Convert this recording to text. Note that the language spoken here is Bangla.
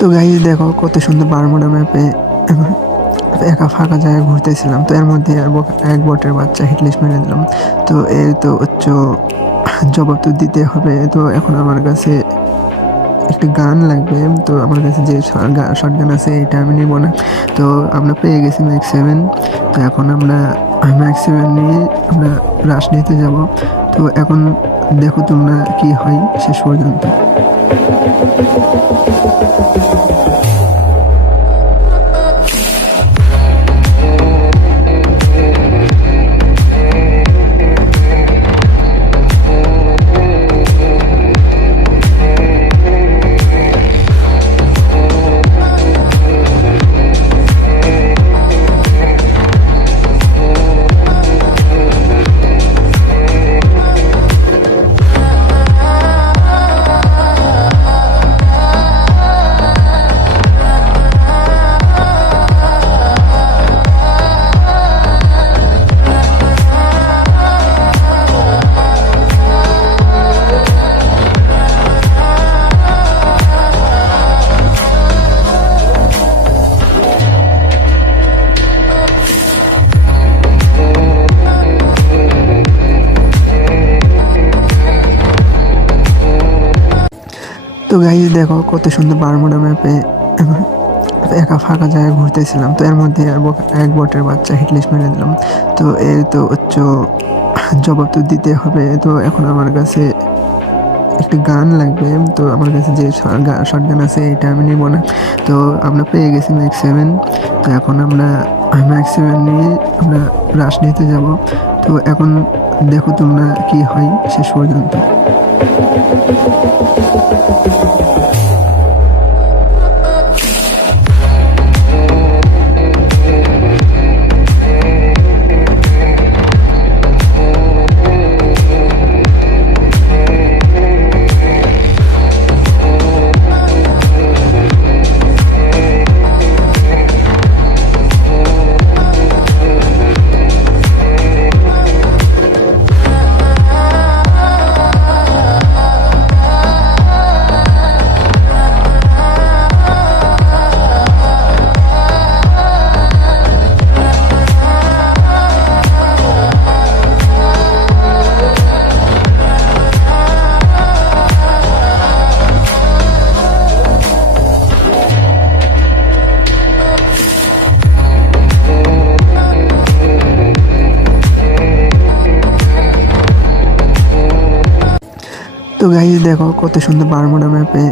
তো গাইস দেখো কত সুন্দর বারমুডা ম্যাপে একা ফাঁকা জায়গায় ঘুরতেছিলাম। তো এর মধ্যে এক বটের বাচ্চা হিটলিস্ট মেরে দিলাম। তো এর তো জবাব তো দিতে হবে। তো এখন আমার কাছে একটা গান লাগবে। তো আমার কাছে যে শটগান আছে এটা আমি নিব না। তো আমরা পেয়ে গেছি ম্যাক্স 7। তো এখন আমরা ম্যাক্স 7 নিয়ে আমরা রাশ নিতে যাব। তো এখন দেখো তোমরা কি হয় শেষ পর্যন্ত। তো গাইস দেখো কত সুন্দর বারমুডা ম্যাপে একা ফাঁকা জায়গায় ঘুরতেছিলাম। তো এর মধ্যে এক বটের বাচ্চা হিটলিস্ট মেরে দিলাম। তো এর তো জবাব তো দিতে হবে। তো এখন আমার কাছে একটা গান লাগবে। তো আমার কাছে যে শটগান আছে এটা আমি নিব না। তো আমরা পেয়ে গেছি ম্যাক্স 7। তো এখন আমরা ম্যাক্স 7 নিয়ে আমরা রাশ নিতে যাব। তো এখন দেখো তোমরা কি হয় শেষ পর্যন্ত। তো গাইস দেখো কত সুন্দর বারমুডা ম্যাপে